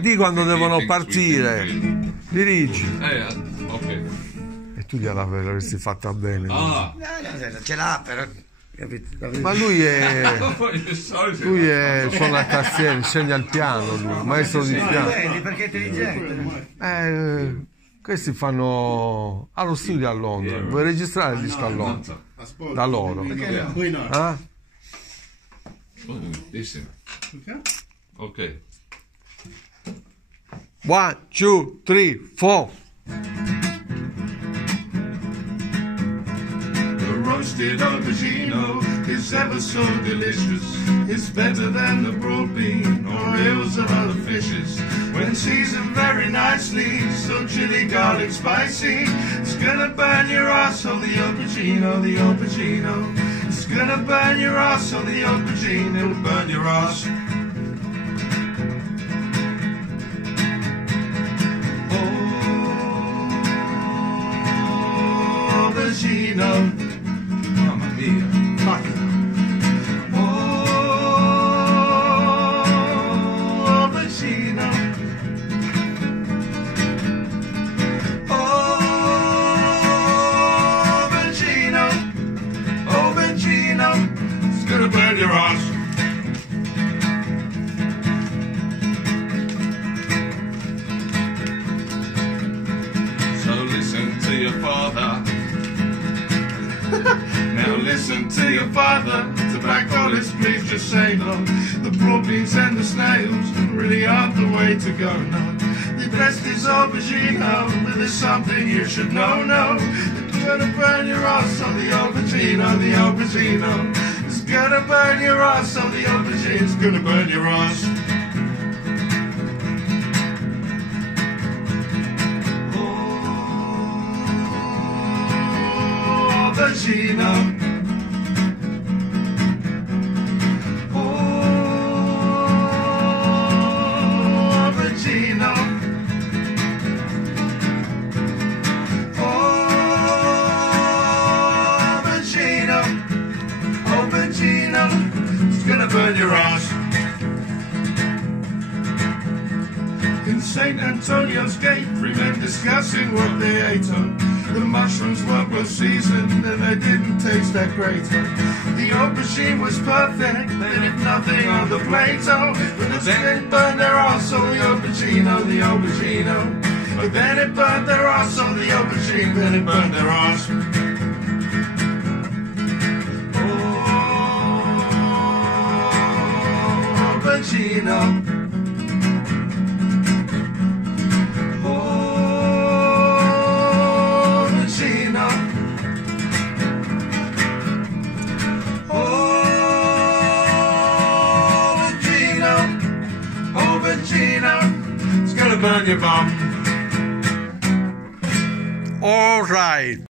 Di quando devono partire. Dirigi. Ok. E tu l'avresti fatta bene. Ah. No, ce l'ha però. Capito? Ma lui è suona il tastiere, insegna il piano, lui, maestro di piano. Vedi, perché è intelligente. Questi fanno allo studio a Londra. Vuoi registrare il disco a Londra? Da loro. Ah? Listen. Ok. 1, 2, 3, 4. Roasted aubergine is ever so delicious. It's better than the broad bean or eels and other fishes. When seasoned very nicely, so chili, garlic, spicy, it's gonna burn your ass, oh the aubergine, oh the aubergine, oh. It's gonna burn your ass, oh the aubergine, it'll burn your ass. Oh, aubergine, oh. Mamma mia, oh, vicino, oh, vicino, it's gonna burn your ass. So listen to your father. Now listen to your father. Tobacco, let's please just say no. The broad beans and the snails really aren't the way to go, no. The best is aubergine, but there's something you should know, no. It's gonna burn your ass, oh the aubergine, oh the aubergine, oh. It's gonna burn your ass, oh the aubergine, it's gonna burn your ass. Aubergine, aubergine, aubergine, it's gonna burn your ass. In St. Antonio's Gate, three men discussing what they ate on. The mushrooms weren't well seasoned and they didn't taste that great. The aubergine was perfect, they did nothing on the plate. Oh, but then it burned their ass, oh the aubergine, oh the aubergine, oh. But then it burned their ass, oh the aubergine, then it burned their ass. Oh, aubergine, oh. It's gonna burn your bum. All right.